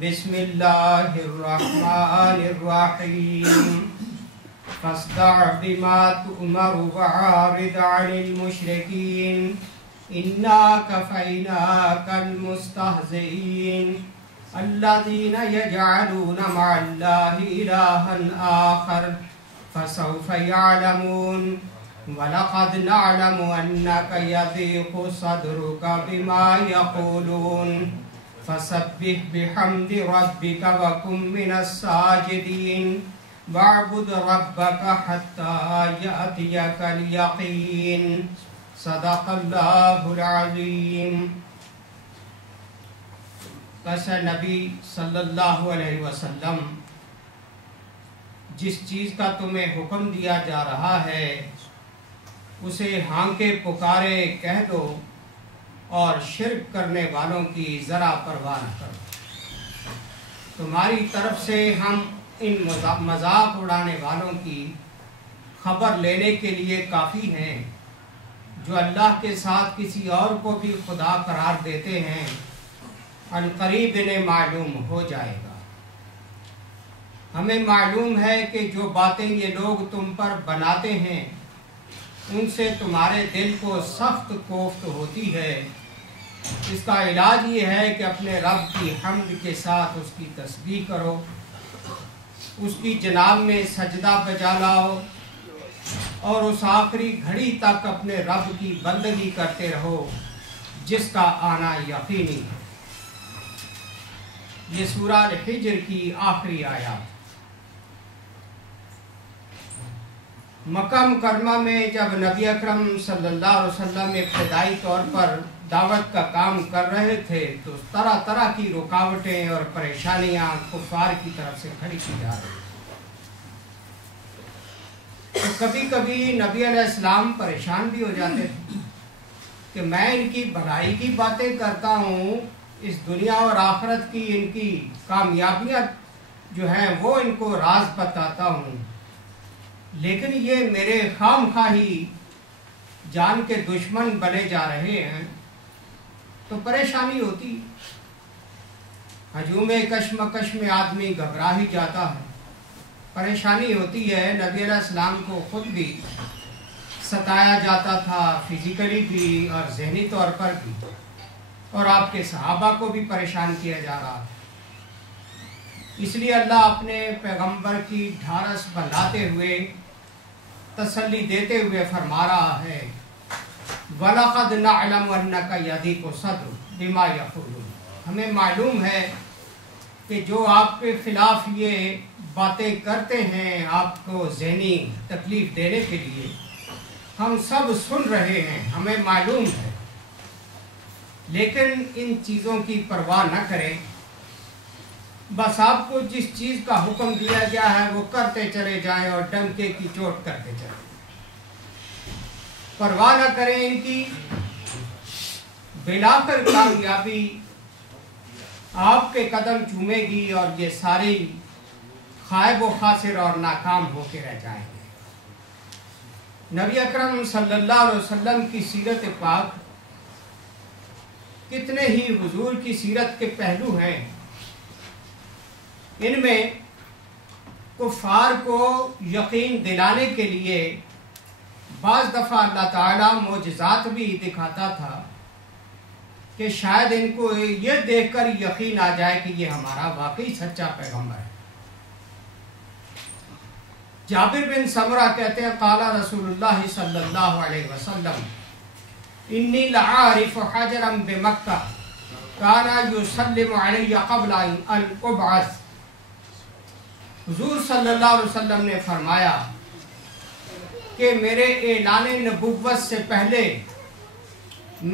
بسم اللہ الرحمن الرحیم فاصدع بما تؤمر وأعرض عن المشرکین انا کفیناک المستہزئین الذین یجعلون مع اللہ الہا آخر فسوف یعلمون وَلَقَدْ نَعْلَمُ أَنَّكَ يَضِيقُ صَدْرُكَ بِمَا يَقُولُونَ فَسَبِّحْ بِحَمْدِ رَبِّكَ وَكُن مِّنَ السَّاجِدِينَ وَاعْبُدْ رَبَّكَ حَتَّى يَأْتِيَكَ الْيَقِينُ صدق اللہ العظیم۔ پس نبی صلی اللہ علیہ وسلم جس چیز کا تمہیں حکم دیا جا رہا ہے اسے ہانکے پکارے کہہ دو اور شرک کرنے والوں کی ذرا پرواہ نہ کرو۔ تمہاری طرف سے ہم ان مذاق اڑانے والوں کی خبر لینے کے لیے کافی ہیں جو اللہ کے ساتھ کسی اور کو بھی خدا قرار دیتے ہیں، ان قریب انہیں معلوم ہو جائے گا۔ ہمیں معلوم ہے کہ جو باتیں یہ لوگ تم پر بناتے ہیں ان سے تمہارے دل کو سخت کوفت ہوتی ہے۔ اس کا علاج یہ ہے کہ اپنے رب کی حمد کے ساتھ اس کی تسبیح کرو، اس کی جناب میں سجدہ بجا لاؤ اور اس آخری گھڑی تک اپنے رب کی بندگی کرتے رہو جس کا آنا یقینی ہے۔ یہ سورہ الحجر کی آخری آیات۔ مکہ مکرمہ میں جب نبی اکرم صلی اللہ علیہ وسلم ابتدائی طور پر دعوت کا کام کر رہے تھے تو طرح طرح کی رکاوٹیں اور پریشانیاں کفار کی طرف سے کھڑی کی جا رہی تو کبھی کبھی نبی علیہ السلام پریشان بھی ہو جاتے تھے کہ میں ان کی بھلائی کی باتیں کرتا ہوں، اس دنیا اور آخرت کی ان کی کامیابیاں جو ہیں وہ ان کو راز بتاتا ہوں، لیکن یہ میرے خام خواہی جان کے دشمن بنے جا رہے ہیں تو پریشانی ہوتی۔ ہجوم کشمکش میں آدمی گھبرا ہی جاتا ہے، پریشانی ہوتی ہے۔ نبی علیہ السلام کو خود بھی ستایا جاتا تھا، فزیکلی بھی اور ذہنی طور پر بھی، اور آپ کے صحابہ کو بھی پریشان کیا جا رہا تھا۔ اس لیے اللہ اپنے پیغمبر کی ڈھارس بندھاتے ہوئے تسلی دیتے ہوئے فرما رہا ہے وَلَقَدْ نَعْلَمُ أَنَّكَ يَضِيقُ صَدْرُكَ بِمَا يَقُولُونَ۔ ہمیں معلوم ہے کہ جو آپ کے خلاف یہ باتیں کرتے ہیں آپ کو ذہنی تکلیف دینے کے لیے، ہم سب سن رہے ہیں، ہمیں معلوم ہے، لیکن ان چیزوں کی پرواہ نہ کریں، بس آپ کو جس چیز کا حکم دیا گیا ہے وہ کرتے چلے جائیں اور ڈنکے کی چوٹ کرتے چلیں، پرواہ نہ کریں ان کی، بلاخر کامیابی آپ کے قدم چومے گی اور یہ ساری خائب و خاسر اور ناکام ہو کے رہ جائیں گے۔ نبی اکرم صلی اللہ علیہ وسلم کی سیرت پاک کتنے ہی حضور کی سیرت کے پہلو ہیں، ان میں کفار کو یقین دلانے کے لیے بعض دفعہ اللہ تعالیٰ معجزات بھی دکھاتا تھا کہ شاید ان کو یہ دیکھ کر یقین آ جائے کہ یہ ہمارا واقعی سچا پیغمبر ہے۔ جابر بن سمرہ کہتے ہیں قال رسول اللہ صلی اللہ علیہ وسلم انی لعارف حجرا بمکہ کان یسلم علی قبل ان ابعث۔ حضور صلی اللہ علیہ وسلم نے فرمایا کہ میرے اعلان نبوت سے پہلے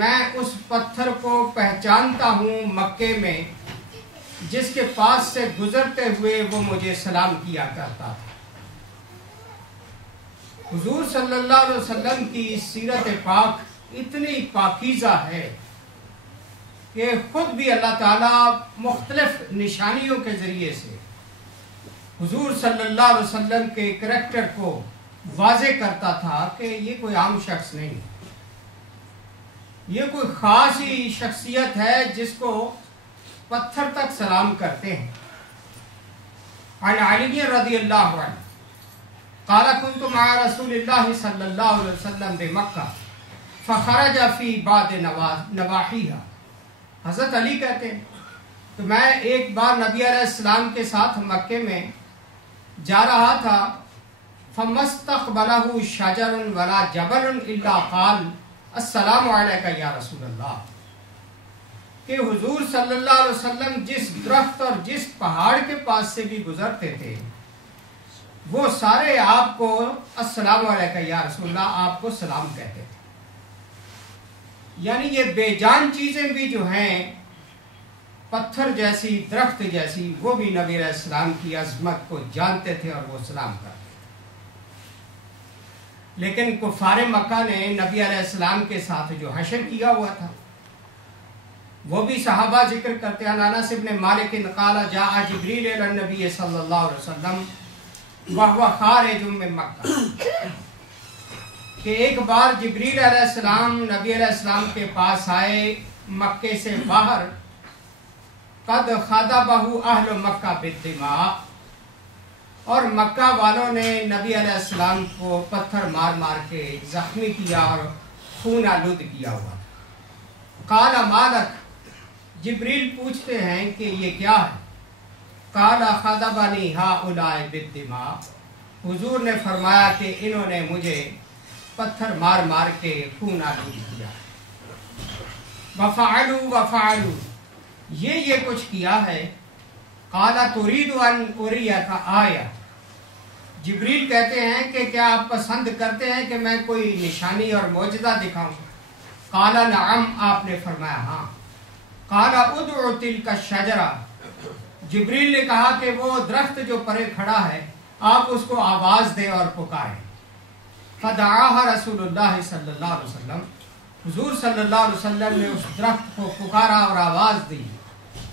میں اس پتھر کو پہچانتا ہوں مکے میں جس کے پاس سے گزرتے ہوئے وہ مجھے سلام کیا کرتا تھا۔ حضور صلی اللہ علیہ وسلم کی سیرت پاک اتنی پاکیزہ ہے کہ خود بھی اللہ تعالیٰ مختلف نشانیوں کے ذریعے سے حضور صلی اللہ علیہ وسلم کے کریکٹر کو واضح کرتا تھا کہ یہ کوئی عام شخص نہیں، یہ کوئی خاص ہی شخصیت ہے جس کو पत्थर तक सलाम करते हैं। अन अली रज़ी अल्लाहु अन्हु क़ाल कुन्तु मअ रसूलिल्लाहि सल्लल्लाहु अलैहि वसल्लम बिमक्का फ़ख़रज फ़ी बाद नवाहिहा। हज़रत अली कहते हैं तो मैं एक बार नबी अलैहिस्सलाम के साथ मक्के में जा रहा था, फ़मस्तक़बलहु शजरुन वला जबलुन इल्ला क़ाल अस्सलामु अलैका या रसूलल्लाह, कि हुजूर सल्लल्लाहु अलैहि वसल्लम जिस दरख्त और जिस पहाड़ के पास से भी गुजरते थे वो सारे आपको अस्सलामु अलैका या रसूलल्लाह, आपको सलाम कहते थे। यानी ये बेजान चीज़ें भी जो हैं, पत्थर जैसी, दरख्त जैसी, वो भी नबी अलैहिस्सलाम की अज़मत को जानते थे और वो सलाम करते थे। लेकिन कुफ़ारे मक्का ने नबी अलैहिस्सलाम के साथ जो हशर किया हुआ था वो भी सहाबा जिक्र करते हैं। अनस इब्न मालिक क़ाल जाअ जिब्रील इला नबी सल्लल्लाहु अलैहि वसल्लम व हुवा खारिजुम मिन मक्का, कि एक बार जिब्रील अलैहिस्सलाम नबी अलैहिस्सलाम के पास आए मक्के से बाहर। कद ख़दबहु अहल मक्का बिद्दिमा, और मक्का वालों ने नबी अलैहिस्सलाम को पत्थर मार मार के जख्मी किया और खून आलूद किया हुआ। काला मालक, जिब्रील पूछते हैं कि ये क्या है। काला ख़दबनी हाउलाए बिद्दिमा, हुजूर ने फरमाया कि इन्होंने मुझे पत्थर मार मार के खून आलूद किया। वफ़अलू, ये कुछ किया है। काला तुरीदु अन उरियका आया, जिब्रील कहते हैं कि क्या आप पसंद करते हैं कि मैं कोई निशानी और मौजज़ा दिखाऊं। काला नअम, आपने फरमाया हाँ। काला उदउ तिलका शजरा, जिब्रील ने कहा कि वो दरख्त जो परे खड़ा है आप उसको आवाज़ दें और पुकारें। फदआहा रसूलुल्लाह सल्लल्लाहु अलैहि वसल्लम, हुजूर सल्लल्लाहु अलैहि वसल्लम ने उस दरख्त को पुकारा और आवाज़ दी।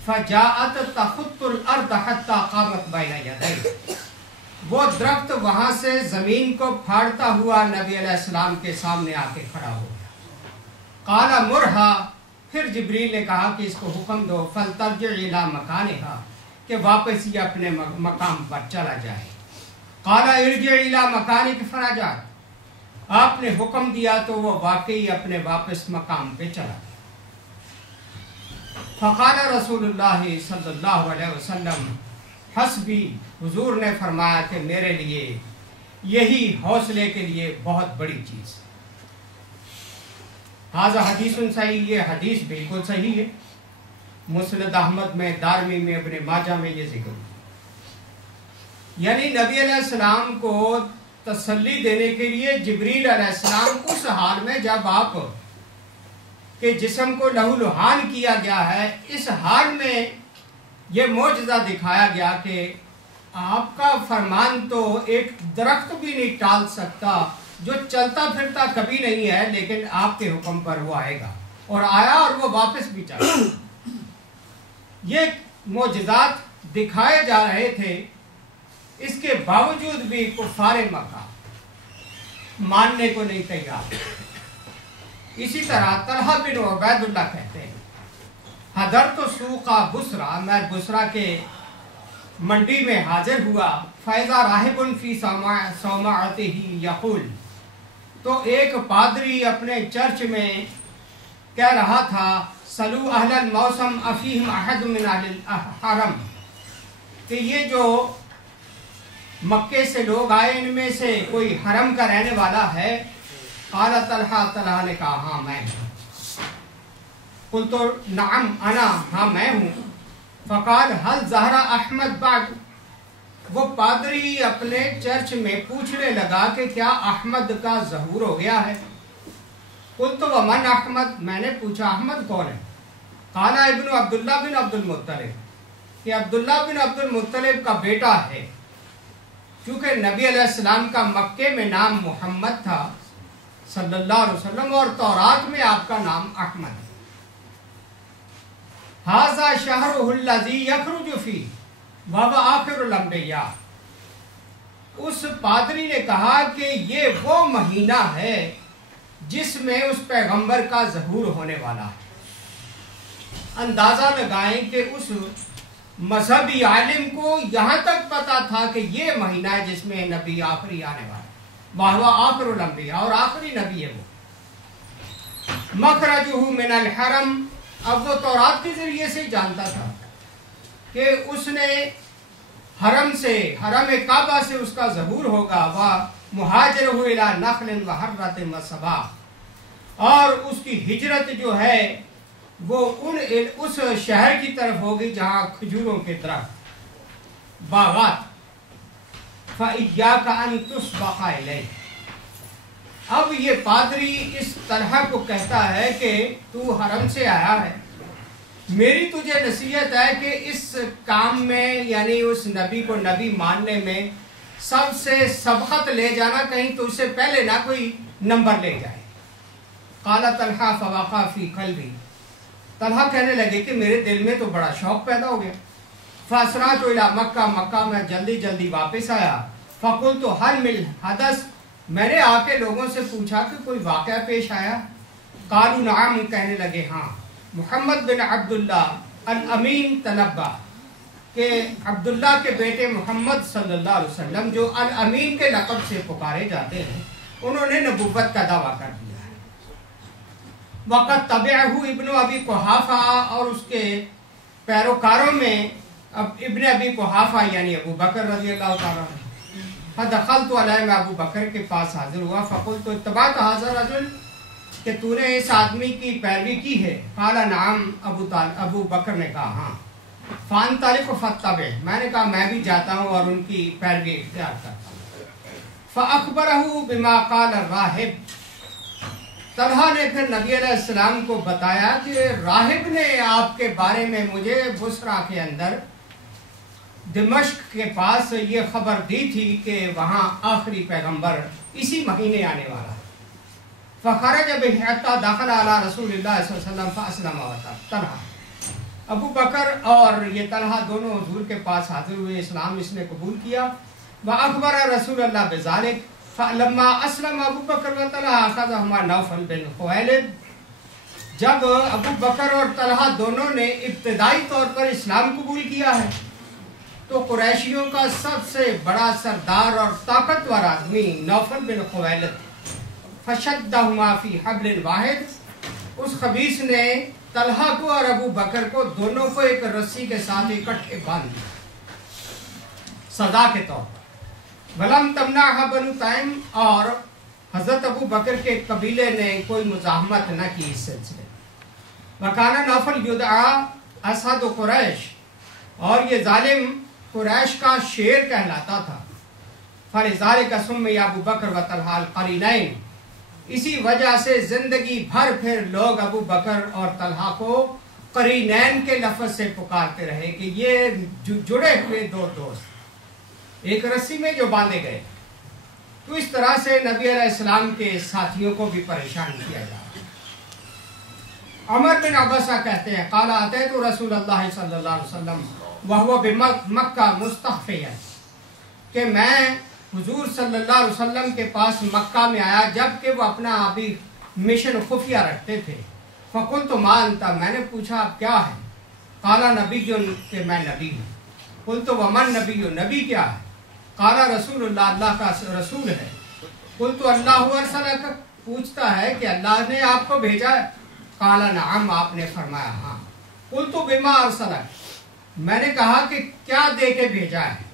फजाअत तखुत्तुल अर्द हत्ता क़ामत बैन यदैहि, वो दरख्त वहाँ से ज़मीन को फाड़ता हुआ नबी अलैहिस्सलाम के सामने आके खड़ा हो गया। काला मुरहा, फिर जिब्रील ने कहा कि इसको हुक्म दो। फलतरजि इला मकानिहा, कि वापस ये अपने मकाम पर चला जाए। काला इरजि इला मकानिक फरजात, आपने हुक्म दिया तो वो वाकई अपने वापस मकाम पे चला गया। फ़क़ाल रसूलुल्लाह सल्लल्लाहु अलैहि वसल्लम हस्बी, हुजूर ने फरमाया कि मेरे लिए यही हौसले के लिए बहुत बड़ी चीज़। हाज़ा हदीसुन सही, ये हदीस बिल्कुल सही है। मुस्नद अहमद में, दारमी में, इब्न माजा में ये जिक्र। यानी नबी अलैहिस्सलाम को तसल्ली देने के लिए जिब्रील अलैहिस्सलाम उस हाल में जब आप के जिस्म को लहूलुहान किया गया है, इस हाल में ये मौजज़ा दिखाया गया कि आपका फरमान तो एक दरख्त भी नहीं टाल सकता, जो चलता फिरता कभी नहीं है, लेकिन आपके हुक्म पर वो आएगा, और आया और वो वापस भी चला। ये मौजज़ात दिखाए जा रहे थे, इसके बावजूद भी कुफ़ारे मक्का मानने को नहीं तैयार। इसी तरह तलहा बिन उबैदुल्लाह कहते हैं, हदर तो सूक़ा बुसरा, मैं बुसरा के मंडी में हाजिर हुआ। फ़ैज़ा राहिबुन फ़ी सौमाअतिही यक़ूल, तो एक पादरी अपने चर्च में कह रहा था, सलू अहलल मौसम अफ़ीहिम अहद मिन अहलिल हरम, कि ये जो मक्के से लोग आए इनमें से कोई हरम का रहने वाला है। काला तलहा, तलहा ने कहा हाँ मैं हूँ। कुल तो नाम अना, हाँ मैं हूँ। फ़क़ाल हल ज़हरा अहमद बाद, वो पादरी अपने चर्च में पूछने लगा कि क्या अहमद का ज़हूर हो गया है। कुल तो वमन अहमद, मैंने पूछा अहमद कौन है। काला इब्न अब्दुल्ला बिन अब्दुल मुत्तलिब, कि अब्दुल्ला बिन अब्दुल मुत्तलिब का बेटा है। क्योंकि नबी अलैहिस्सलाम का मक्के में नाम मोहम्मद था सल्लल्लाहु अलैहि वसल्लम, और तौरात में आपका नाम अहमद है। हाज़ा शहरुहुल्लज़ी यखरुजु फ़ीह व हुवा आखिरुल अंबिया, उस पादरी ने कहा कि ये वो महीना है जिसमें उस पैगंबर का ज़हूर होने वाला है। اندازہ لگائیں کہ اس مذہبی عالم کو یہاں تک پتا تھا کہ یہ مہینہ ہے جس میں نبی آخری آنے والا ہے، وہ آخر الانبیاء، اور آخری نبی ہے وہ۔ مخرجہ من الحرم، اب وہ تورات کے ذریعے سے جانتا تھا کہ اس نے حرم سے، حرم کعبہ سے اس کا ظہور ہوگا، وہ مہاجرہ الی نخل و حرۃ و صبا، اور اس کی ہجرت جو ہے وہ اس شہر کی طرف ہوگی جہاں کھجوروں کے درخت، باغات۔ فَإِيَّاكَ أَن تُسْبَقَ إِلَيْهِ، اب یہ پادری اس طلحہ کو کہتا ہے کہ تو حرم سے آیا ہے، میری تجھے نصیحت ہے کہ اس کام میں، یعنی اس نبی کو نبی ماننے میں سب سے سبقت لے جانا، کہیں تو اس سے پہلے نہ کوئی نمبر لے جائے۔ قال طلحہ فوقع فی قلبی، طلحہ کہنے لگے کہ میرے دل میں تو بڑا شوق پیدا ہو گیا۔ فاسرعت الی مکہ، مکہ میں جلدی جلدی واپس آیا۔ فقلت هل من حدث، میں نے آ کے لوگوں سے پوچھا کہ کوئی واقعہ پیش آیا؟ قالوا نعم، کہنے لگے ہاں، محمد بن عبداللہ الامین تنبا، کہ عبداللہ کے بیٹے محمد صلی اللہ علیہ وسلم جو الامین کے لقب سے پکارے جاتے ہیں، انہوں نے نبوت کا دعویٰ کر دیا ہے۔ وقت تبعہ ابن ابی قحافہ، اور اس کے پیروکاروں میں ابن ابی قحافہ یعنی ابو بکر رضی اللہ تعالیٰ عنہ۔ فدخلت علیہ، میں ابو بکر کے پاس حاضر ہوا۔ فقلت اتبعت هذا الرجل، کہ تو نے اس آدمی کی پیروی کی ہے؟ قال نعم، ابو بکر نے کہا ہاں۔ فانطلق فتبع، میں نے کہا میں بھی جاتا ہوں اور ان کی پیروی اختیار کرتا ہوں۔ فاخبرہ بما قال الراہب، طلحہ نے پھر نبی علیہ السلام کو بتایا کہ راہب نے آپ کے بارے میں مجھے بصرہ کے اندر دمشق کے پاس یہ خبر دی تھی کہ وہاں آخری پیغمبر اسی مہینے آنے والا ہے۔ فخرج به حتى دخل على رسول اللہ صلی اللہ علیہ وسلم فاسلم طلحہ، ابو بکر اور یہ طلحہ دونوں حضور کے پاس حاضر ہوئے، اسلام اس نے قبول کیا۔ واخبر رسول اللہ بذلك، فلما اسلم ابو بکر و طلحہ اخذهما نوفل بن خویلد، جب ابو بکر اور طلحہ دونوں نے ابتدائی طور پر اسلام قبول کیا ہے تو قریشیوں کا سب سے بڑا سردار اور طاقتور آدمی نوفل بن خویلد، فشدہما فی حبل واحد، اس خبیث نے طلحہ کو اور ابو بکر کو دونوں کو ایک رسی کے ساتھ اکٹھے باندھ دیا سزا کے طور پر۔ ولم تمنعہ بنو تیم، اور حضرت ابو بکر کے قبیلے نے کوئی مزاحمت نہ کی اس سلسلے۔ وکان نوفل یدعا اسد قریش، اور یہ ظالم قریش کا شیر کہلاتا تھا۔ فلذلک سمی ابو بکر و طلحہ القرینین، اسی وجہ سے زندگی بھر پھر لوگ ابو بکر اور طلحہ کو قرینین کے لفظ سے پکارتے رہے کہ یہ جڑے ہوئے دو دوست ایک رسی میں جو باندھے گئے۔ تو اس طرح سے نبی علیہ السلام کے ساتھیوں کو بھی پریشان کیا جا رہا۔ عمر بن عبسہ کہتے ہیں قال اتیت رسول اللہ صلی اللہ علیہ وسلم وہو بمکہ مستخفیا، کہ میں حضور صلی اللہ علیہ وسلم کے پاس مکہ میں آیا جبکہ وہ اپنا ابھی مشن خفیہ رکھتے تھے۔ فقلت ما انت، میں نے پوچھا اب کیا ہے؟ قال نبی، کہ میں نبی ہوں۔ قلت ومن نبی، نبی کیا ہے؟ قال رسول اللہ، اللہ کا رسول ہے۔ قلت اللہ ارسلک، پوچھتا ہے کہ اللہ نے آپ کو بھیجا ہے؟ قال نعم، آپ نے فرمایا ہاں۔ قلت بما ارسلک، میں نے کہا کہ کیا دے کے بھیجا ہے؟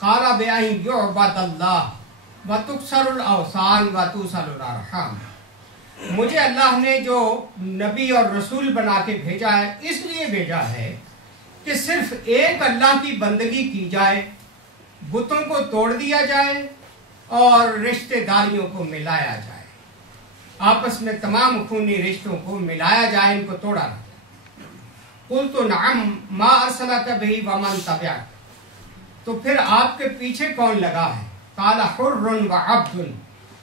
قال بأن يعبد اللہ وتكسر الاوثان وتوصل الارحام، مجھے اللہ نے جو نبی اور رسول بنا کے بھیجا ہے اس لیے بھیجا ہے کہ صرف ایک اللہ کی بندگی کی جائے، بتوں کو توڑ دیا جائے اور رشتہ داریوں کو ملایا جائے، آپس میں تمام خونی رشتوں کو ملایا جائے، ان کو توڑا جائے۔ قلت نعم ما ارسلک بہ ومن تبعک، تو پھر آپ کے پیچھے کون لگا ہے؟ قال حر و عبد،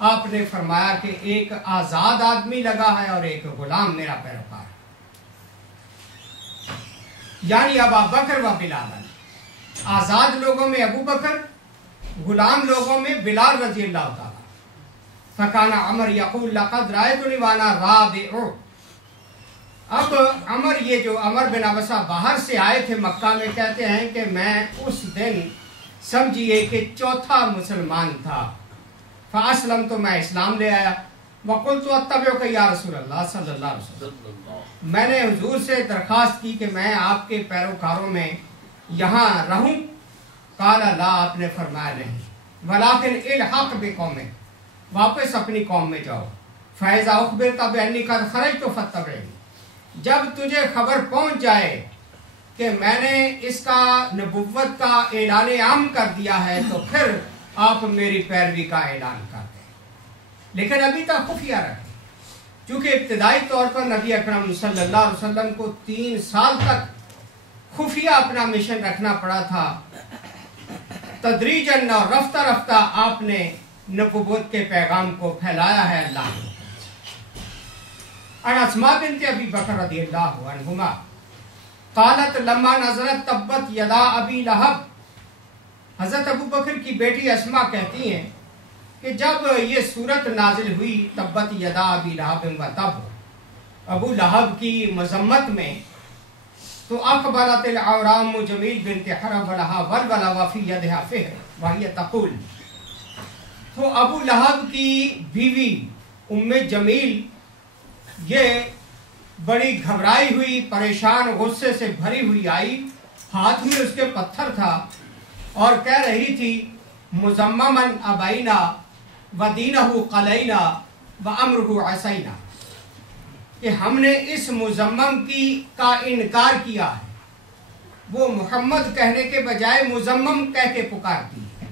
آپ نے فرمایا کہ ایک آزاد آدمی لگا ہے اور ایک غلام میرا پیروکار ہے، یعنی ابا بکر و بلال، آزاد لوگوں میں ابو بکر، غلام لوگوں میں بلال رضی اللہ تعالیٰ۔ فکان عمر یقول لقد رأیتنی وانا رابع، اب عمر بن ابسہ باہر سے آئے تھے مکہ میں، کہتے ہیں کہ میں اس دن سمجھیے کہ چوتھا مسلمان تھا، فاسلم تو میں اسلام لے آیا، وقلت اتبعک یا رسول اللہ صلی اللہ علیہ وسلم، میں نے حضور سے درخواست کی کہ میں آپ کے پیروکاروں میں یہاں رہوں، قال لا، آپ نے فرمایا نہیں، ولیکن الحق بقومک، واپس اپنی قوم میں جاؤ، فاذا اخبرت بانی قد خرجت فاتبعنی، جب تجھے خبر پہنچ جائے کہ میں نے اس کا نبوت کا اعلان عام کر دیا ہے تو پھر آپ میری پیروی کا اعلان کر دیں، لیکن ابھی تک خفیہ رکھیں، چونکہ ابتدائی طور پر نبی اکرم صلی اللہ علیہ وسلم کو 3 سال تک خفیہ اپنا مشن رکھنا پڑا تھا، تدریجاً اور رفتہ رفتہ آپ نے نبوت کے پیغام کو پھیلایا ہے اللہ نے۔ عن اسماء بنت ابی بکر رضی اللہ عنہما قالت لما نزلت تبت یدا ابی لہب، حضرت ابو بکر کی بیٹی اسماء کہتی ہیں کہ جب یہ صورت نازل ہوئی تبت یدا ابی لہب و تب، ابو لہب کی مذمت میں، تو اقبلت العورام جمیل بنت حرب لہا ولولا وفی یدہا فہر وہی تقول، تو ابو لہب کی بیوی ام جمیل یہ بڑی گھبرائی ہوئی، پریشان، غصے سے بھری ہوئی آئی، ہاتھ میں اس کے پتھر تھا اور کہہ رہی تھی مزممن ابینا ودینہ قلینا وامرہ عصینا، کہ ہم نے اس مزمم کا انکار کیا ہے، وہ محمد کہنے کے بجائے مزمم کہہ کے پکارتی ہے،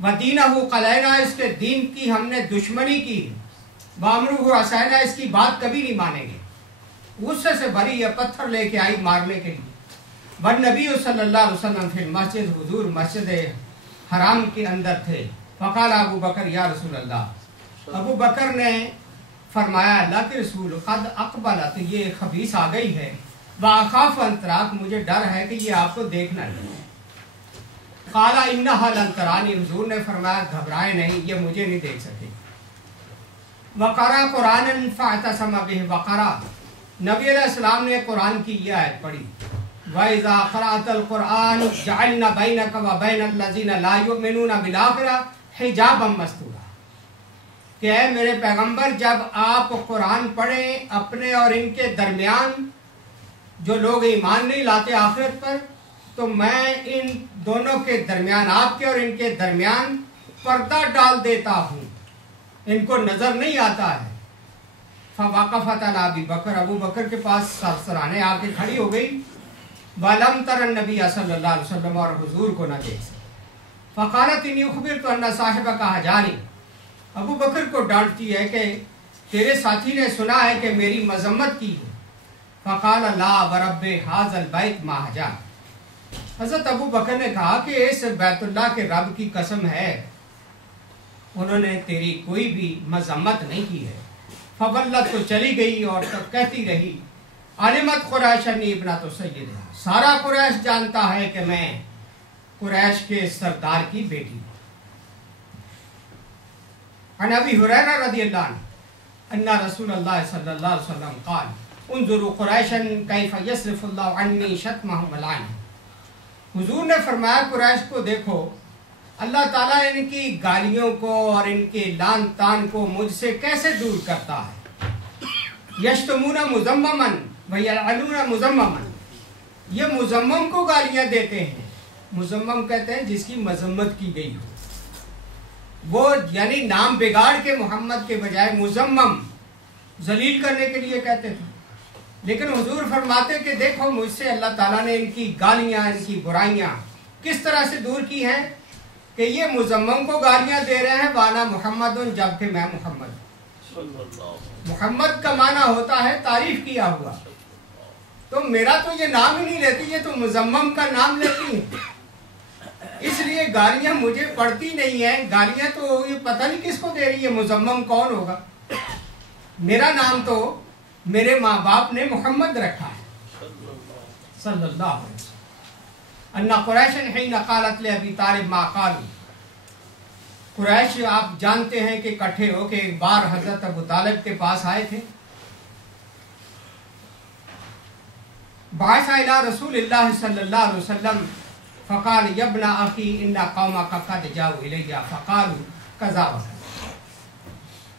ودینہ قلینا، اس کے دین کی ہم نے دشمنی کی، وامرہ عصینا، اس کی بات کبھی نہیں مانیں گے، غصے سے بھری یہ پتھر لے کے آئی مارنے کے لیے، والنبی صلی اللہ علیہ وسلم فی المسجد، حضور مسجد حرام کے اندر تھے، فقال ابو بکر یا رسول اللہ، ابو بکر نے فرمایا اللہ کے رسول قد اقبلت، یہ خبیث آ گئی ہے، واخاف ان تراک، مجھے ڈر ہے کہ یہ آپ کو دیکھنا نہیں، قال انہا لن ترانی، حضور نے فرمایا گھبرائے نہیں، یہ مجھے نہیں دیکھ سکے، وقرا قرآن فاعتصم بہ، وقرا، نبی علیہ السلام نے قرآن کی یہ آیت پڑھی، وَإِذَا قَرَأْتَ الْقُرْآنَ جَعَلْنَا بَيْنَكَ وَبَيْنَ الَّذِينَ لَا يُؤْمِنُونَ بِالْآخِرَةِ حِجَابًا مَسْتُورًا، کہ اے میرے پیغمبر جب آپ قرآن پڑھیں اپنے اور ان کے درمیان جو لوگ ایمان نہیں لاتے آخرت پر، تو میں ان دونوں کے درمیان، آپ کے اور ان کے درمیان پردہ ڈال دیتا ہوں، ان کو نظر نہیں آتا ہے، فوقفت علی ابی بکر، ابو بکر کے پاس سرسرانے آ کے کھڑی ہو گئی، وَلَمْ تَرَ النَّبِيَّ صلی اللہ علیہ وسلم، اور حضور کو نہ دیکھ سکے، فقالت انی اخبرت ان صاحبک حجانی، ابو بکر کو ڈانٹتی ہے کہ تیرے ساتھی نے سنا ہے کہ میری مذمت کی ہے، فقال لا ورب ھذا البیت ما حجا، حضرت ابو بکر نے کہا کہ اس بیت اللہ کے رب کی قسم ہے انہوں نے تیری کوئی بھی مذمت نہیں کی ہے، فولت تو چلی گئی اور تب کہتی رہی علمت قریش انی ابنۃ سیدھا، سارا قریش جانتا ہے کہ میں قریش کے سردار کی بیٹی ہوں۔ عن ابی ہریرہ رضی اللہ عنہ ان رسول اللہ صلی اللہ علیہ وسلم قال انظروا قریشا کیف یصرف اللہ عنی شتمہم ولعنہم، حضور نے فرمایا قریش کو دیکھو، اللہ تعالیٰ ان کی گالیوں کو اور ان کے لعن طعن کو مجھ سے کیسے دور کرتا ہے، یشتمون مذمما ویلعنون مذمما، یہ مذمم کو گالیاں دیتے ہیں، مذمم کہتے ہیں جس کی مذمت کی گئی ہو، وہ یعنی نام بگاڑ کے محمد کے بجائے مذمم ذلیل کرنے کے لیے کہتے تھے، لیکن حضور فرماتے کہ دیکھو مجھ سے اللہ تعالیٰ نے ان کی گالیاں، ان کی برائیاں کس طرح سے دور کی ہیں کہ یہ مذمم کو گالیاں دے رہے ہیں، وانا محمد، جبکہ میں محمد، محمد کا معنی ہوتا ہے تعریف کیا ہوا، تو میرا تو یہ نام ہی نہیں لیتی، یہ تو مذمم کا نام لیتی ہیں، اس لیے گالیاں مجھے پڑتی نہیں ہیں، گالیاں تو یہ پتہ نہیں کس کو دے رہی ہے، مذمم کون ہوگا، میرا نام تو میرے ماں باپ نے محمد رکھا ہے صلی اللہ علیہ وسلم۔ ان قریش حین قالت لابی طالب ما قالوا، قریش آپ جانتے ہیں کہ اکٹھے ہو کے ایک بار حضرت ابو طالب کے پاس آئے تھے، बाअस इला रसूलिल्लाह सल्लल्लाहु अलैहि वसल्लम फ़क़ाल यब्ना अख़ी इन्ना क़ौमका क़द जाऊ इलैया फ़क़ालू कज़ा व कज़ा।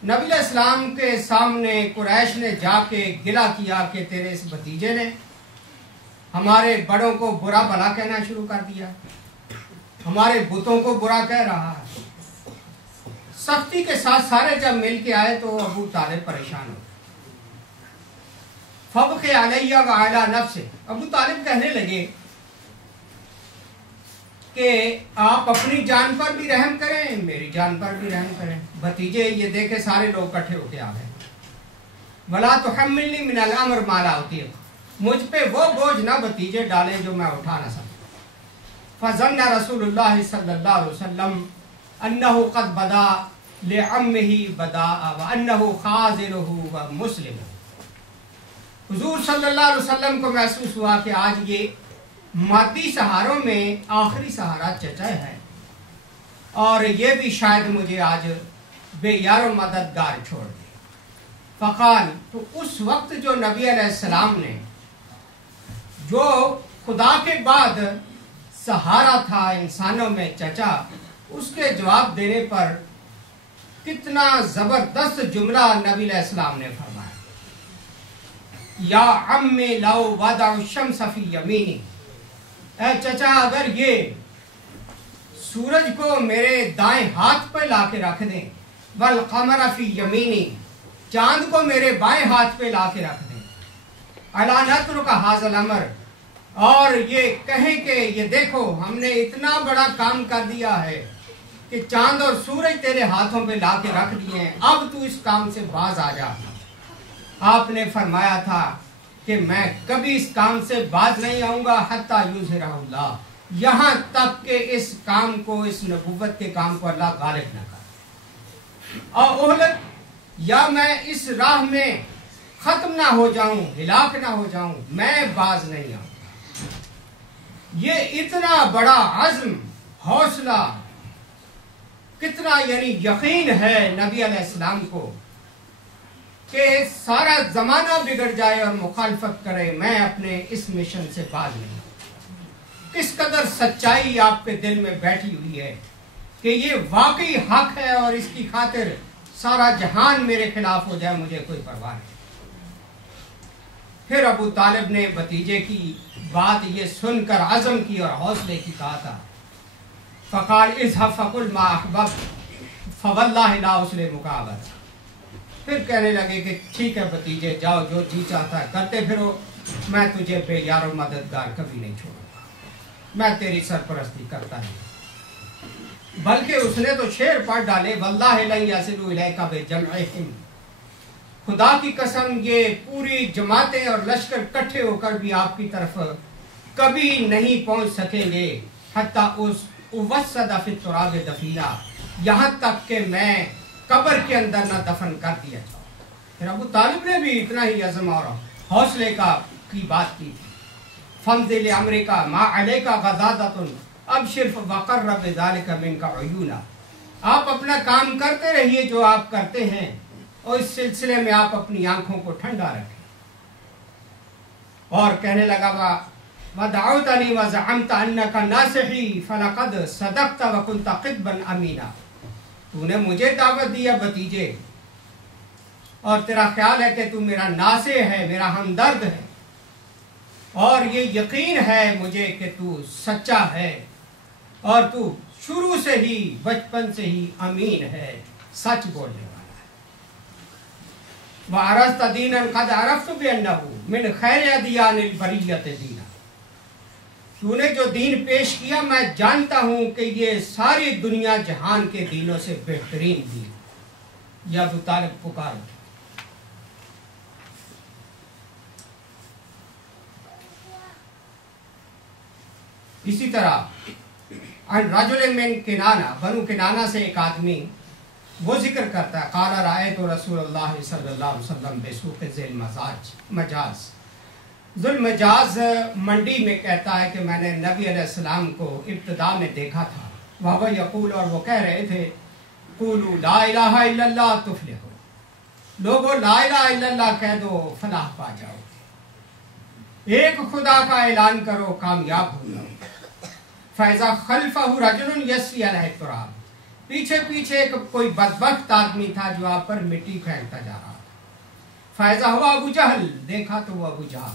नबी इस्लाम के सामने कुरैश ने जाके गिला किया कि तेरे इस भतीजे ने हमारे बड़ों को बुरा भला कहना शुरू कर दिया, हमारे बुतों को बुरा कह रहा है। सख्ती के साथ सारे जब मिल के आए तो अबू तालिब परेशान हो गए। फबक़े अलैया व अला नफ्से, अबू तालिब कहने लगे कि आप अपनी जान पर भी रहम करें, मेरी जान पर भी रहम करें। भतीजे ये देखे सारे लोग इकट्ठे होके आ गए। वला तुहम्मिलनी मिनल अम्र मा ला उतीक़, मुझ पे वो बोझ ना भतीजे डालें जो मैं उठा ना सकूं। फ़ज़न्ना रसूलुल्लाह सल्लल्लाहु अलैहि वसल्लम अन्नहु क़द बदा लिअम्मिही बदाअ व अन्नहु ख़ाज़िलुहु व मुस्लिम। हुज़ूर सल्लल्लाहु अलैहि वसल्लम को महसूस हुआ कि आज ये मादी सहारों में आखिरी सहारा चचा है और ये भी शायद मुझे आज बेयारो मददगार छोड़ दे। फ़क़ाल, तो उस वक्त जो नबी अलैहिस्सलाम ने जो खुदा के बाद सहारा था इंसानों में चचा, उसके जवाब देने पर कितना जबरदस्त जुमला नबी अलैहिस्सलाम ने फरमाया, या अम्मी लौ वदअ शम्स फी यमीनी, ऐ चचा अगर ये सूरज को मेरे दाएं हाथ पर लाके रख दें, वल क़मर फी यमीनी, चांद को मेरे बाएं हाथ पे लाके रख दें, अला नत्रुक हाज़ल अमर, और ये कहें कि ये देखो हमने इतना बड़ा काम कर दिया है कि चांद और सूरज तेरे हाथों पे लाके रख दिए हैं, अब तू इस काम से बाज आ जा। आपने फरमाया था कि मैं कभी इस काम से बाज नहीं आऊंगा हत्ता युज़हिरहुल्लाह, यहाँ तक कि इस काम को, इस नबुव्वत के काम को अल्लाह गालिब न कर, और ओहलत या मैं इस राह में खत्म ना हो जाऊं, हिलाक ना हो जाऊं, मैं बाज नहीं आऊंगा। ये इतना बड़ा अज़्म, हौसला, कितना यानी यकीन है नबी अलैहिस्सलाम को कि सारा जमाना बिगड़ जाए और मुखालफत करे, मैं अपने इस मिशन से बाज नहीं। किस कदर सच्चाई आपके दिल में बैठी हुई है कि ये वाकई हक है और इसकी खातिर सारा जहान मेरे खिलाफ हो जाए, मुझे कोई परवाह नहीं। फिर अबू तालिब ने भतीजे की बात ये सुनकर अज़म की और हौसले की कहा था, फ़क़ाल इज़हब फ़क़ुल मा अहबब्त फ़वल्लाहि ला उसले मुक़ाबला। फिर कहने लगे कि ठीक है भतीजे, जाओ, जो जी चाहता है करते फिरो, मैं तुझे बेयारो मददगार कभी नहीं छोड़ूंगा, मैं तेरी सरपरस्ती करता नहीं। बल्कि उसने तो शेर पढ़ डाले, वल्लाहि लन यसिलू इलैका बिजमअहिम, खुदा की कसम ये पूरी जमातें और लश्कर इकट्ठे होकर भी आपकी तरफ कभी नहीं पहुंच सकेंगे, हत्ता उस उवस्सद फी तुराब दफीना, यहाँ तक कि मैं कब्र के अंदर न दफन कर दिया जाओ। फिर अबू तालिब ने भी इतना ही अज़म और हौसले की बात की थी। फंज़िल अमरीका मा अलैका गज़ादतुन अबशिर वक़र्र बिज़ालिका मिनका उयूना, आप अपना काम करते रहिए जो आप करते हैं और इस सिलसिले में आप अपनी आंखों को ठंडा रखें। और कहने लगा, वदअउतनी वज़अमत अन्नका नासिही फलक़द सदक़त व कुन्त क़ितबन अमीना, तूने मुझे दावत दिया भतीजे और तेरा ख्याल है कि तू मेरा नासे है, मेरा हमदर्द है, और ये यकीन है मुझे कि तू सच्चा है और तू शुरू से ही, बचपन से ही अमीन है, सच बोलने वाला है। वअरज़त दीनन क़द अरफ़्तु बिअन्नहु मिन खैरि अदियानिल बरिय्यत दीना, तूने जो दीन पेश किया मैं जानता हूं कि ये सारी दुनिया जहान के दीनों से बेहतरीन दीन। या अबू तालिब पुकार, इसी तरह रजुल मिन किनाना, बनु किनाना से एक आदमी वो जिक्र करता है, क़ाल रअयतु रसूलुल्लाह सल्लल्लाहु अलैहि वसल्लम बिसूक़ ज़िल मजाज, ज़ुल मजाज मंडी में कहता है कि मैंने नबी अलैहिस्सलाम को इब्तिदा में देखा था, वह यक़ूल, और वो कह रहे थे, क़ूलू ला इलाहा इल्लल्लाह तुफ़्लिहू, लोगों ला इलाहा इल्लल्लाह कह दो फलाह पा जाओगे। एक खुदा का ऐलान करो, कामयाब हो जाओ। फैजा खल्फहु रजुलन यस्सी अलैहि तुराब, पीछे पीछे एक कोई बदबख्त आदमी था जो आप पर मिट्टी फेंकता जा रहा था। फैजा हुआ अबू जहल, देखा तो वो अबू जहल,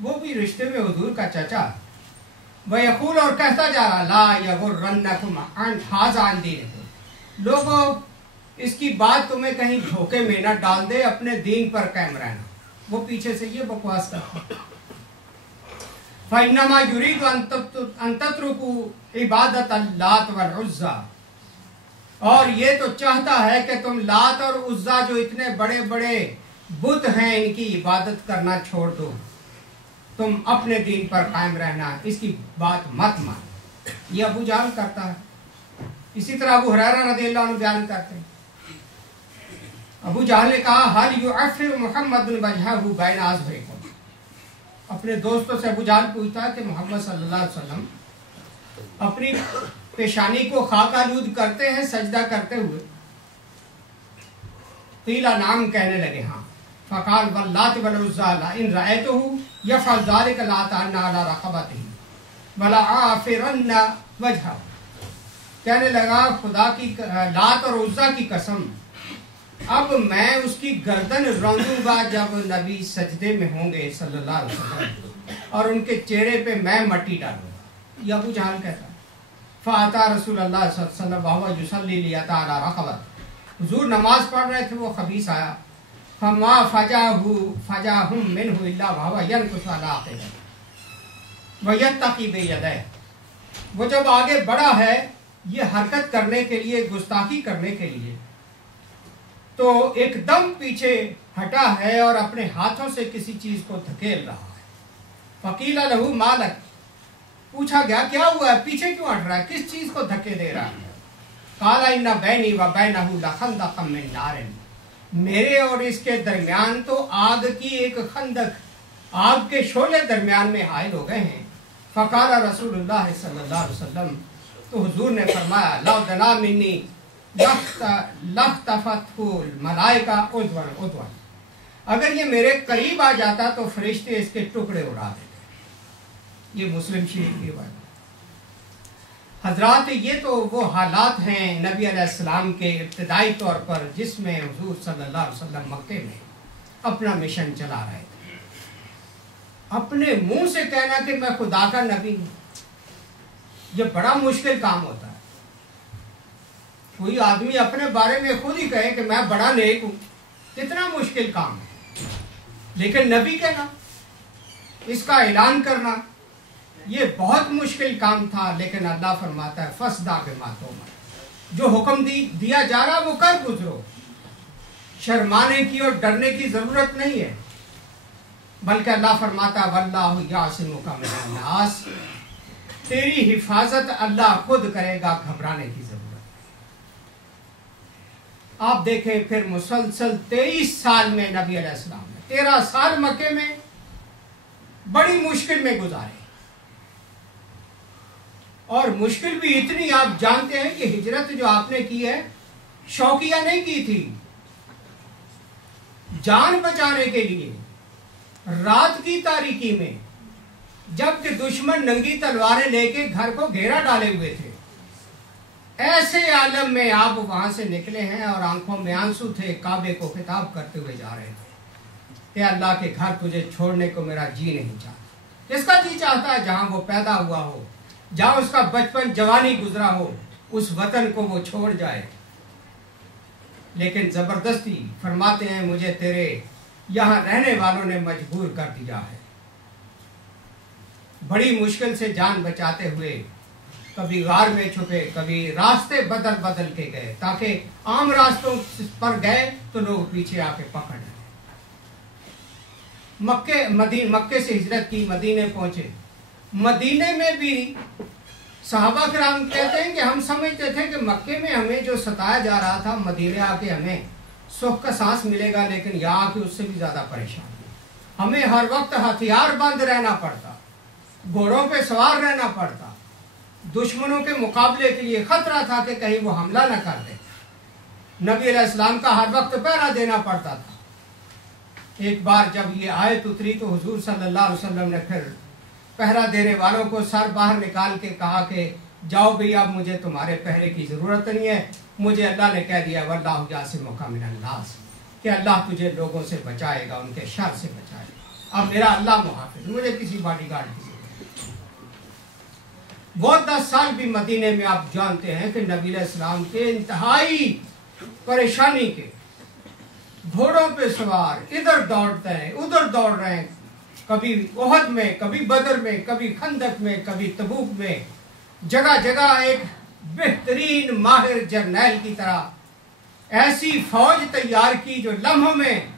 वो भी रिश्ते में हुजूर का चाचा। वह यकूल, और कहता जा रहा, ला यगुर्रन्नकुम अन हाज़ा अन दीनिकुम, लोगों इसकी बात तुम्हें कहीं धोखे में न डाल दे, अपने दीन पर कायम रहना। वो पीछे से ये बकवास करता। फइन्नमा युरीदु अन तत्रुकू इबादत अल्लात वल उज़्ज़ा, और ये तो चाहता है कि तुम लात और उज़्ज़ा जो इतने बड़े बड़े बुत हैं इनकी इबादत करना छोड़ दो, तुम अपने दीन पर कायम रहना, इसकी बात मत मान। ये अबू जहल करता है। इसी तरह अबू हुरैरा रज़ियल्लाहु अन्हु बयान करते हैं, अबू जहल ने कहा, हल युअफ़िर मुहम्मदुन वजहहु बैन अज़हरिकुम, अपने दोस्तों से अबू जहल पूछता है कि मोहम्मद सल्लल्लाहु अलैहि वसल्लम अपनी पेशानी को खाकालूद करते हैं सजदा करते हुए? क़ीला नाम, कहने लगे हाँ। फ़क़ाल वल्लात वल उज़्ज़ा ला इन रअयतहु यफ़अल ज़ालिका ला तअन्ना अला रक़बतिही वला आफ़िरन्ना वजहहु, कहने लगा खुदा की लात और उज़्ज़ा की कसम, अब मैं उसकी गर्दन रौंदूंगा जब नबी सजदे में होंगे सल्लल्लाहु अलैहि वसल्लम, और उनके चेहरे पे मैं मट्टी डालूंगा। ये अबू जहल कहता है। फ़अता रसूलुल्लाह सल्लल्लाहु अलैहि वसल्लम वहुव युसल्ली लियता अला रक़बत, हुजूर नमाज पढ़ रहे थे, वो खबीस आया। फमा फजाहुम मिन्हु इल्ला वहुव यनकुसु अला आक़िबैहि व यत्तक़ी बियदैहि, वो जब आगे बढ़ा है ये हरकत करने के लिए, गुस्ताखी करने के लिए, तो एकदम पीछे हटा है और अपने हाथों से किसी चीज को धकेल रहा है। फ़क़ीला लहू मालक, पूछा गया क्या हुआ है, पीछे क्यों हट रहा है, किस चीज को धक्के दे रहा है? काला इन्ना बैनी व बैनहु लखंदक़म मिन नारिन, मेरे और इसके दरमियान तो आग की एक खंदक, आग के शोले दरमियान में हायल हो गए हैं। फ़क़ाला रसूलुल्लाह सल्लल्लाहु अलैहि वसल्लम, तो हुजूर ने फरमाया, लौ दना मिन्नी लख्तफ़तहुल मलाइका उद्वन उद्वन, अगर ये मेरे करीब आ जाता तो फरिश्ते इसके टुकड़े उड़ा देते। ये मुस्लिम शरीफ की बात। हजरात, ये तो वो हालात हैं नबी अलैहिस्सलाम के इब्तिदाई तौर पर जिसमें हुजूर सल्लल्लाहु अलैहि वसल्लम मक्के में अपना मिशन चला रहे थे। अपने मुंह से कहना कि मैं खुदा का नबी हूं, ये बड़ा मुश्किल काम होता है। कोई आदमी अपने बारे में खुद ही कहे कि मैं बड़ा नेक हूं, कितना मुश्किल काम है। लेकिन नबी कहना, इसका ऐलान करना, ये बहुत मुश्किल काम था। लेकिन अल्लाह फरमाता है, फसदा बिमा तुअमर, जो हुक्म दिया जा रहा वो कर गुजरो, शर्माने की और डरने की जरूरत नहीं है। बल्कि अल्लाह फरमाता, वल्लाहु यासिमुका मिनन नास, तेरी हिफाजत अल्लाह खुद करेगा, घबराने की जरूरत। आप देखें फिर मुसलसल 23 साल में नबी अलैहिस्सलाम ने 13 साल मक्के में बड़ी मुश्किल में गुजारे, और मुश्किल भी इतनी, आप जानते हैं कि हिजरत जो आपने की है शौकिया नहीं की थी, जान बचाने के लिए रात की तारीकी में, जबकि दुश्मन नंगी तलवारें लेके घर को घेरा डाले हुए थे, ऐसे आलम में आप वहां से निकले हैं और आंखों में आंसू थे, काबे को खिताब करते हुए जा रहे थे कि अल्लाह के घर तुझे छोड़ने को मेरा जी नहीं चाहता। किसका जी चाहता है? जहां वो पैदा हुआ हो, जहां उसका बचपन जवानी गुजरा हो, उस वतन को वो छोड़ जाए। लेकिन जबरदस्ती फरमाते हैं, मुझे तेरे यहां रहने वालों ने मजबूर कर दिया है। बड़ी मुश्किल से जान बचाते हुए कभी गार में छुपे, कभी रास्ते बदल बदल के गए, ताकि आम रास्तों पर गए तो लोग पीछे आके पकड़ लें। मक्के से हिजरत की, मदीने पहुंचे। मदीने में भी सहाबा किराम कहते हैं कि हम समझते थे कि मक्के में हमें जो सताया जा रहा था, मदीने आके हमें सुख का सांस मिलेगा, लेकिन यहाँ आके उससे भी ज्यादा परेशानी। हमें हर वक्त हथियार बंद रहना पड़ता, घोड़ों पे सवार रहना पड़ता, दुश्मनों के मुकाबले के लिए खतरा था कि कहीं वो हमला न कर दे। नबी अलैहिस्सलाम का हर वक्त पहरा देना पड़ता था। एक बार जब ये आयत उतरी तो हुजूर सल्लल्लाहु अलैहि वसल्लम ने फिर पहरा देने वालों को सर बाहर निकाल के कहा कि जाओ भाई, अब मुझे तुम्हारे पहरे की ज़रूरत नहीं है, मुझे अल्लाह ने कह दिया वल्लाहु यासिमुका मिनन नास, कि अल्लाह तुझे लोगों से बचाएगा, उनके शर से बचाएगा। अब मेरा अल्लाह मुहाफिज, मुझे किसी बॉडीगार्ड की जरूरत नहीं। वो 10 साल भी मदीने में आप जानते हैं कि नबी अलैहिस्सलाम के इंतहाई परेशानी के, घोड़ों पे सवार इधर दौड़ते हैं उधर दौड़ रहे हैं, कभी ओहद में, कभी बदर में, कभी खंदक में, कभी तबूक में, जगह जगह एक बेहतरीन माहिर जर्नैल की तरह ऐसी फौज तैयार की जो लम्हों में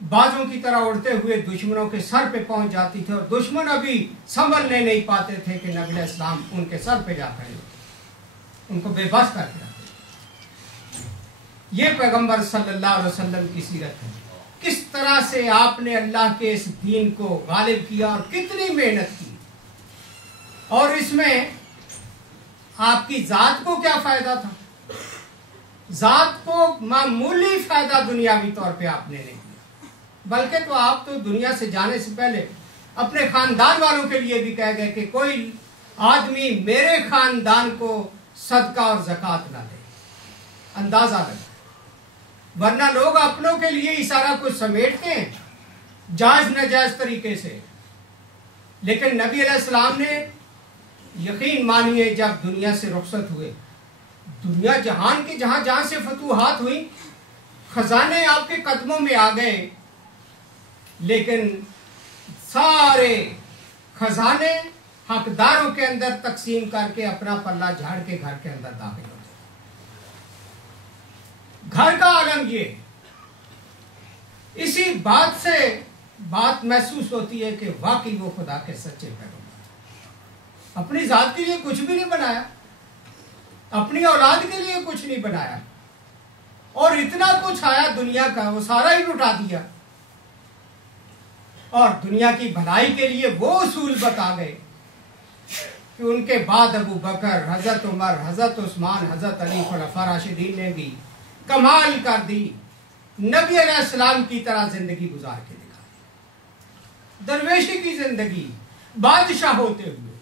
बाजों की तरह उड़ते हुए दुश्मनों के सर पे पहुंच जाती थी, और दुश्मन अभी संभलने नहीं पाते थे कि नबी अलैहिस्सलाम उनके सर पे जा खड़े, उनको बेबस करके रखते। ये पैगंबर सल्लल्लाहु अलैहि वसल्लम की सीरत है, किस तरह से आपने अल्लाह के इस दीन को गालिब किया और कितनी मेहनत की, और इसमें आपकी जात को क्या फायदा था। जात को मामूली फायदा दुनियावी तौर पे आपने नहीं किया, बल्कि तो आप तो दुनिया से जाने से पहले अपने खानदान वालों के लिए भी कह गए कि कोई आदमी मेरे खानदान को सदका और ज़कात ना दे। अंदाजा लगा, वरना लोग अपनों के लिए ही सारा कुछ समेटते हैं जायज नाजायज तरीके से। लेकिन नबी अलैहिस्सलाम ने, यकीन मानिए, जब दुनिया से रुखसत हुए, दुनिया जहान के जहां जहां से फतूहात हुई, खजाने आपके कदमों में आ गए, लेकिन सारे खजाने हकदारों के अंदर तकसीम करके अपना पल्ला झाड़ के घर के अंदर दाखिल हो जाए। घर का आलम ये, इसी बात से बात महसूस होती है कि वाकई वो खुदा के सच्चे पैगंबर। अपनी जात के लिए कुछ भी नहीं बनाया, अपनी औलाद के लिए कुछ नहीं बनाया, और इतना कुछ आया दुनिया का वो सारा ही लुटा दिया, और दुनिया की भलाई के लिए वो उसूल बता गए कि उनके बाद अबू बकर, हजरत उमर, हजरत उस्मान, हजरत अली खुलफा राशिदीन ने भी कमाल कर दी, नबी अलैहिस्सलाम की तरह जिंदगी गुजार के दिखा दी। दरवेशी की जिंदगी, बादशाह होते हुए,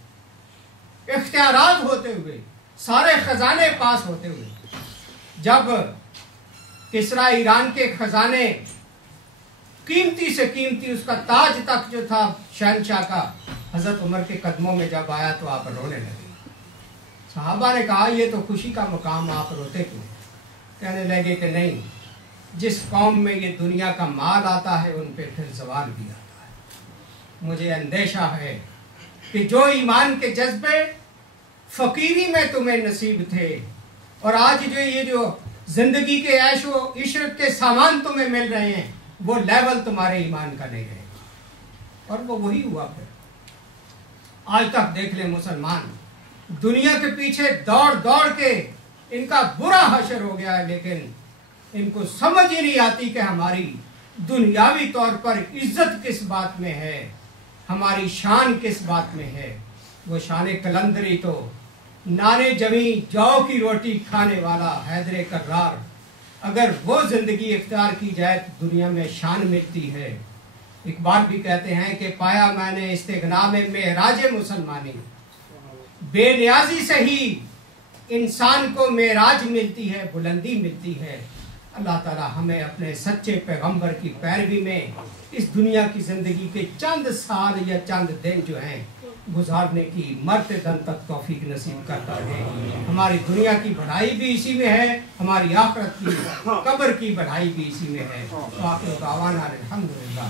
इख्तियारात होते हुए, सारे खजाने पास होते हुए। जब किसरा ईरान के खजाने कीमती से कीमती, उसका ताज तक जो था शहनशाह का, हजरत उमर के कदमों में जब आया तो आप रोने लगे। सहाबा ने कहा ये तो खुशी का मुकाम, आप रोते क्यों? कहने लगे कि नहीं, जिस कौम में ये दुनिया का माल आता है उन पे फिर जवाल भी आता है। मुझे अंदेशा है कि जो ईमान के जज्बे फकीरी में तुम्हें नसीब थे, और आज जो जिंदगी के ऐशो इशरत के सामान तुम्हें मिल रहे हैं, वो लेवल तुम्हारे ईमान का नहीं रहेगा। और वो वही हुआ। फिर आज तक देख ले मुसलमान दुनिया के पीछे दौड़ दौड़ के इनका बुरा हशर हो गया है, लेकिन इनको समझ ही नहीं आती कि हमारी दुनियावी तौर पर इज्जत किस बात में है, हमारी शान किस बात में है। वो शान कलंदरी तो नाने जमी जौ की रोटी खाने वाला हैदर कर्रार, अगर वो जिंदगी इख्तियार की जाए तो दुनिया में शान मिलती है। इकबाल भी कहते हैं कि पाया मैंने इस्तिग़ना में मेराज मुसलमानी, बेनियाजी से ही इंसान को मेराज मिलती है, बुलंदी मिलती है। अल्लाह ताला हमें अपने सच्चे पैगंबर की पैरवी में इस दुनिया की जिंदगी के चंद साल या चंद दिन जो हैं गुजारने की मरते दम तक तौफीक नसीब करता है। हमारी दुनिया की बढ़ाई भी इसी में है, हमारी आखिरत की कब्र की बढ़ाई भी इसी में है। तो आप अल्हम्दुलिल्लाह।